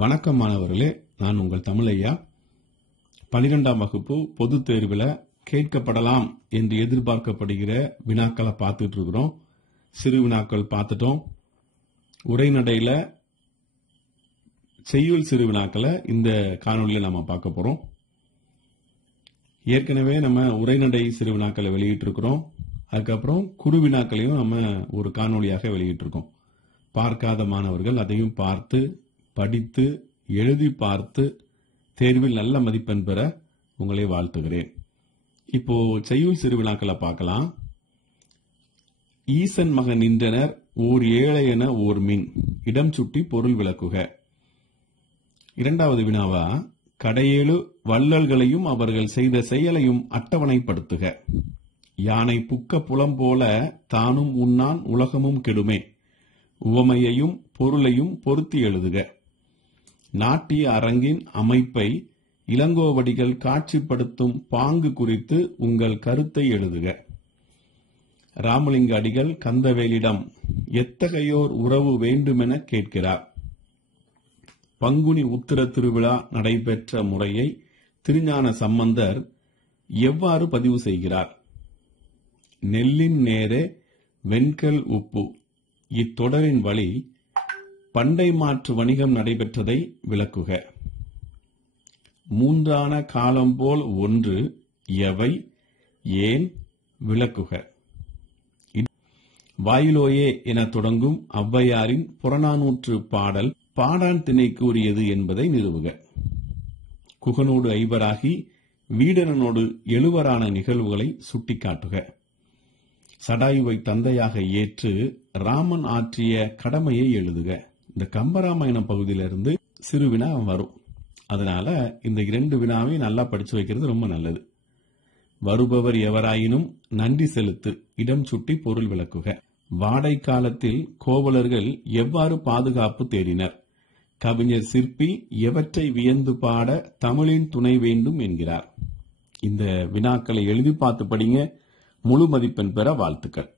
வணக்கம் மாணவர்களே, நான் உங்கள் தமிழையா. 12ஆம் வகுப்பு பொதுத் தேர்வில் கேட்கப்படலாம் என்று எதிர்பார்க்கப்படுகிற வினாக்களை பார்த்துட்டு இருக்கிறோம். சிறு வினாக்கள் பார்த்துட்டோம். உரைநடையில செய்யுள் சிறு வினாக்களை இந்த காணொலியில் நாம பார்க்க போறோம். ஏற்கனவே நம்ம உரைநடை சிறு வினாக்களை வெளியிட்டிருக்கிறோம். அதுக்கப்புறம் குறு வினாக்களையும் நம்ம ஒரு காணொலியாக வெளியிட்டிருக்கோம். பார்க்காத மாணவர்கள் அதையும் பார்த்து படித்து எழுதி பார்த்து தேர்வில் நல்ல மதிப்பெண் பெற உங்களை வாழ்த்துகிறேன். இப்போ செய்யுள் சிறு வினாக்களை பார்க்கலாம். ஈசன் மகன் நின்றனர் ஓர் ஏழை என ஓர் மின் இடம் சுட்டி பொருள் விளக்குக. இரண்டாவது வினாவா, கடையேழு வள்ளல்களையும் அவர்கள் செய்த செயலையும் அட்டவணைப்படுத்துக. யானை புக்க புலம் போல தானும் உண்ணான் உலகமும் கெடுமே. உவமையையும் பொருளையும் பொருத்தி எழுதுக. நாட்டிய அரங்கின் அமைப்பை இளங்கோவடிகள் காட்சிப்படுத்தும் பாங்கு குறித்து உங்கள் கருத்தை எழுதுக. ராமலிங்க அடிகள் கந்தவேலிடம் எத்தகையோர் உறவு வேண்டுமென கேட்கிறார். பங்குனி உத்திர திருவிழா நடைபெற்ற முறையை திருஞான சம்பந்தர் எவ்வாறு பதிவு செய்கிறார்? நெல்லின் நேரே வெண்கல் உப்பு. இத்தொடரின் வழி பண்டை மாற்று வணிகம் நடைபெற்றதை விளக்குக. மூன்றான காலம் போல் ஒன்று எவை ஏன் விளக்குக. வாயிலோயே என தொடங்கும் ஔவையாரின் புறநானூற்று பாடல் பாடான் திணைக்கு உரியது என்பதை நிறுவுக. குகனோடு ஐவராகி வீடனோடு எழுவரான நிகழ்வுகளை சுட்டிக்காட்டுக. சடாயுவை தந்தையாக ஏற்று ராமன் ஆற்றிய கடமையை எழுதுக. இந்த கம்பராமாயணம் பகுதியிலிருந்து சிறு வினா வரும். அதனால இந்த 2 வினாவையும் நல்லா படிச்சு வைக்கிறது ரொம்ப நல்லது. வருபவர் எவராயினும் நன்றி செலுத்து இடம் சுட்டி பொருள் விளக்குக. வாடை காலத்தில் கோவலர்கள் எவ்வாறு பாதுகாப்பு தேடினர்? கவிஞர் சிற்பி எவற்றை வியந்து பாட தமிழின் துணை வேண்டும் என்கிறார். இந்த வினாக்களை எழுதி பார்த்து படிங்க. முழு மதிப்பெண் பெற வாழ்த்துக்கள்.